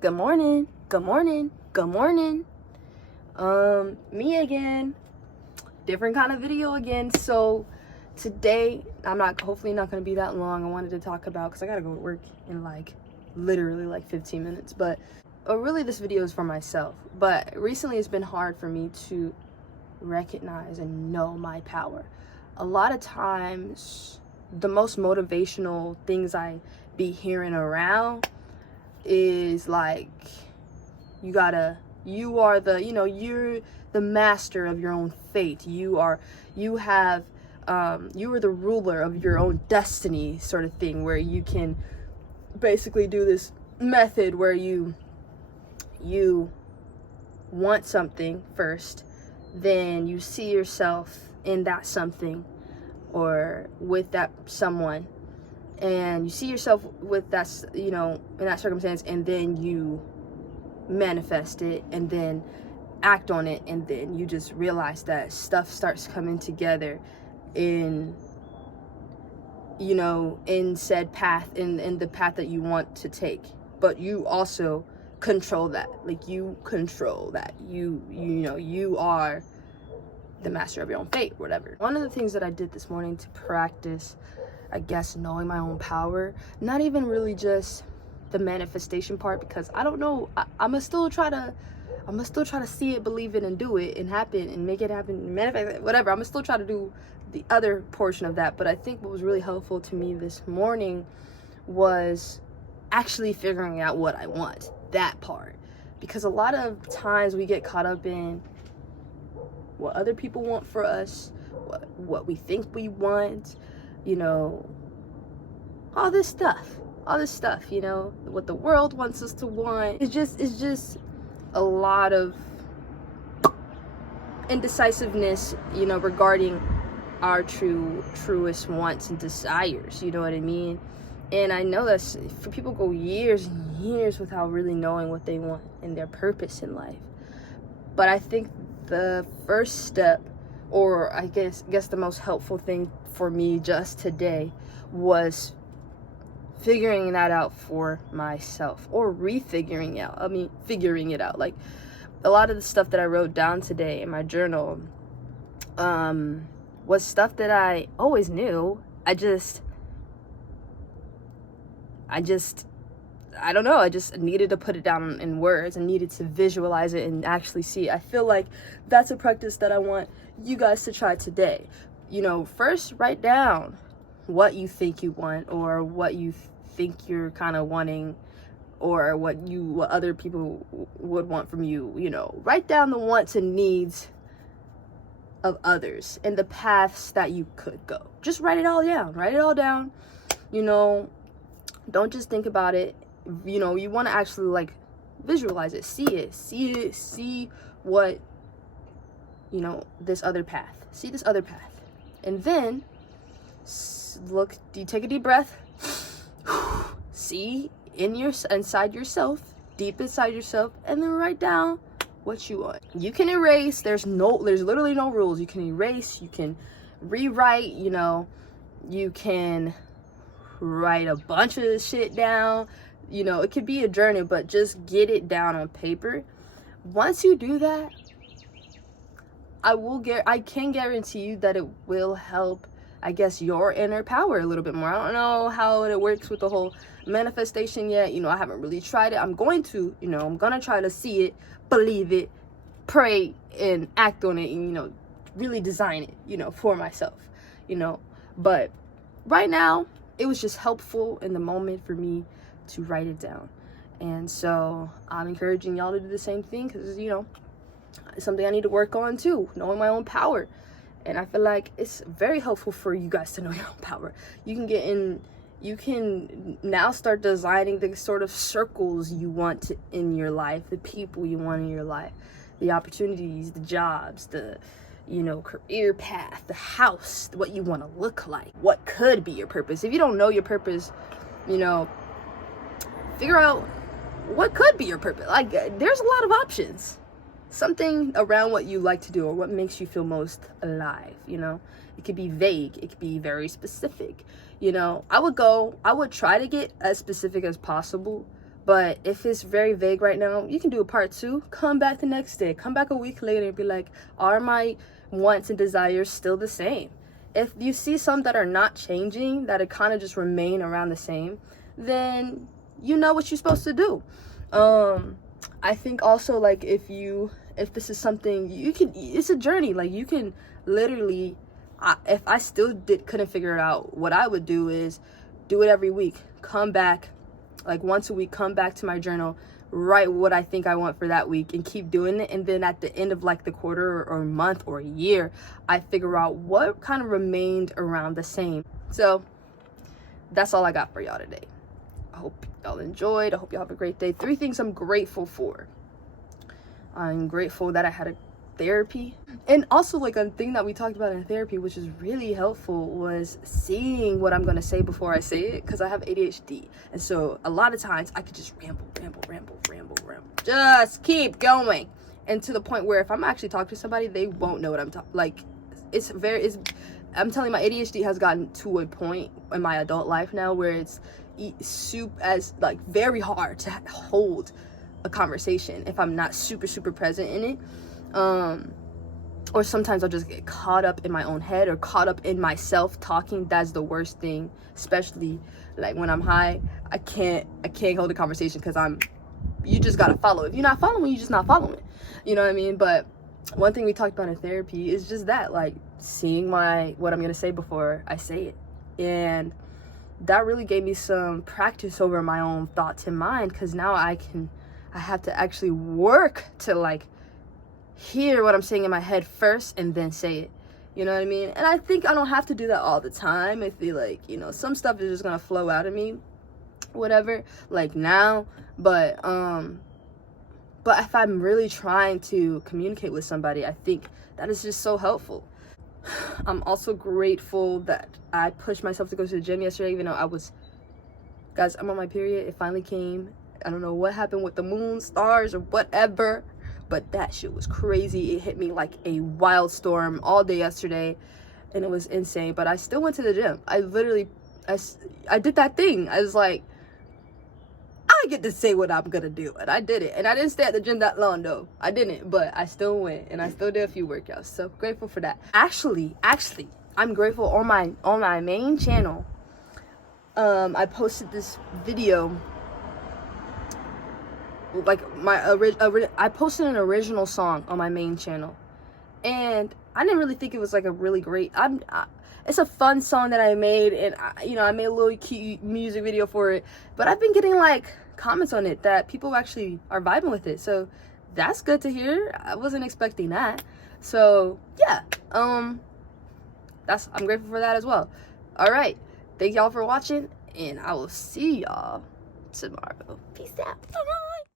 Good morning. Good morning. Good morning. Me again. Different kind of video again. So today, hopefully not gonna be that long. I wanted to talk about, because I gotta go to work in literally 15 minutes. But really this video is for myself. But recently it's been hard for me to recognize and know my power. A lot of times the most motivational things I be hearing around is like, you're the master of your own fate. You are the ruler of your own destiny, sort of thing, where you can basically do this method where you want something first, then you see yourself in that something or with that someone, and you see yourself with that, in that circumstance, and then you manifest it and then act on it, and then you just realize that stuff starts coming together in said path, in the path that you want to take. But you also control that. You control that. You are the master of your own fate, whatever. One of the things that I did this morning to practice, I guess, knowing my own power, not even really just the manifestation part, because I don't know, I'm gonna still try to see it, believe it, and do it, and happen, and make it happen, and manifest it, whatever. I'm gonna still try to do the other portion of that. But I think what was really helpful to me this morning was actually figuring out what I want, that part. Because a lot of times we get caught up in what other people want for us, what we think we want, all this stuff, what the world wants us to want. It's just a lot of indecisiveness, regarding our truest wants and desires, you know what I mean? And I know that for people go years and years without really knowing what they want and their purpose in life. But I think the first step, or I guess the most helpful thing for me just today, was figuring that out for myself, or figuring it out. Like, a lot of the stuff that I wrote down today in my journal was stuff that I always knew. I don't know, I just needed to put it down in words and needed to visualize it and actually see it. I feel like that's a practice that I want you guys to try today. First write down what you think you want, or what you think you're kind of wanting, or what other people would want from you. Write down the wants and needs of others and the paths that you could go. Just write it all down. Don't just think about it. You want to actually visualize it, see what, this other path, and then you take a deep breath, see inside yourself, deep inside yourself, and then write down what you want. You can erase. There's literally no rules. You can erase, you can rewrite, you can write a bunch of shit down. It could be a journey, but just get it down on paper. Once you do that, I can guarantee you that it will help, I guess, your inner power a little bit more. I don't know how it works with the whole manifestation yet. I haven't really tried it. I'm going to, I'm gonna try to see it, believe it, pray, and act on it, and really design it, for myself, But right now, it was just helpful in the moment for me to write it down. And so I'm encouraging y'all to do the same thing, because it's something I need to work on too, knowing my own power. And I feel like it's very helpful for you guys to know your own power. You can now start designing the sort of circles you want in your life, the people you want in your life, the opportunities, the jobs, the career path, the house, what you want to look like, what could be your purpose. If you don't know your purpose, figure out what could be your purpose. There's a lot of options. Something around what you like to do, or what makes you feel most alive. It could be vague, it could be very specific. I would try to get as specific as possible, But if it's very vague right now, you can do a part 2. Come back the next day. Come back a week later and be like, are my wants and desires still the same? If you see some that are not changing, that it kind of just remain around the same, then you know what you're supposed to do. I think also, like, if this is something you can, it's a journey. Like, you can literally, if I still couldn't figure it out, what I would do is do it every week. Come back, like once a week, come back to my journal, write what I think I want for that week, and keep doing it. And then at the end of like the quarter or month or year, I figure out what kind of remained around the same. So that's all I got for y'all today. I hope y'all enjoyed. I hope y'all have a great day. 3 things I'm grateful for. I'm grateful that I had a therapy. And also, like, a thing that we talked about in therapy, which is really helpful, was seeing what I'm gonna say before I say it, because I have ADHD. And so a lot of times I could just ramble. Just keep going. And to the point where if I'm actually talking to somebody, they won't know what I'm talking. Like, I'm telling you, my ADHD has gotten to a point in my adult life now where it's like very hard to hold a conversation if I'm not super present in it. Or sometimes I'll just get caught up in my own head or caught up in myself talking. That's the worst thing, especially like when I'm high. I can't hold a conversation because you just gotta follow. If you're not following, you're just not following. You know what I mean? But one thing we talked about in therapy is just that, like, seeing what I'm gonna say before I say it. And that really gave me some practice over my own thoughts in mind, because now I have to actually work to like hear what I'm saying in my head first and then say it. You know what I mean? And I think I don't have to do that all the time. I feel like, you know, some stuff is just gonna flow out of me, whatever, like now. But if I'm really trying to communicate with somebody, I think that is just so helpful. I'm also grateful that I pushed myself to go to the gym yesterday, even though guys, I'm on my period. It finally came. I don't know what happened with the moon, stars, or whatever, but that shit was crazy. It hit me like a wild storm all day yesterday, and it was insane. But I still went to the gym. I did that thing. I was like, I get to say what I'm gonna do, and I did it. And I didn't stay at the gym that long though. I didn't, but I still went, and I still did a few workouts. So grateful for that. Actually, I'm grateful on my main channel. I posted this video, like I posted an original song on my main channel, and I didn't really think it was like a really great. It's a fun song that I made, and I made a little cute music video for it. But I've been getting like comments on it that people actually are vibing with it, so that's good to hear. I wasn't expecting that. So yeah, I'm grateful for that as well. All right, thank y'all for watching, and I will see y'all tomorrow. Peace out.